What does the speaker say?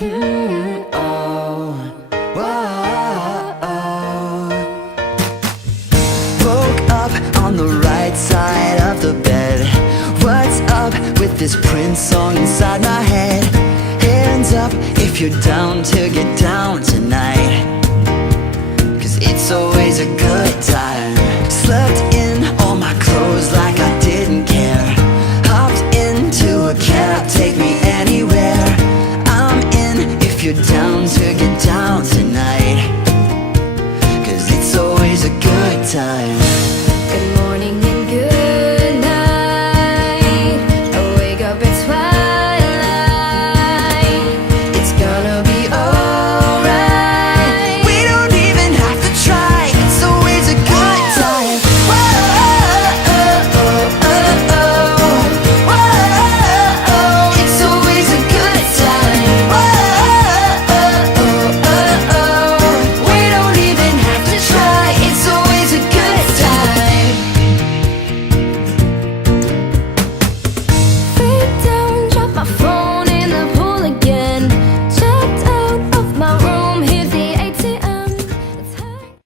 Oh, whoa. Woke up on the right side of the bed. What's up with this Prince song inside my head? Hands up if you're down to get down tonight, 'cause it's always a good time. Slept in all my clothes like I didn't care. Hopped into a cab, take me anywhere. I'm in if you're down to get down tonight, 'cause it's always a good time.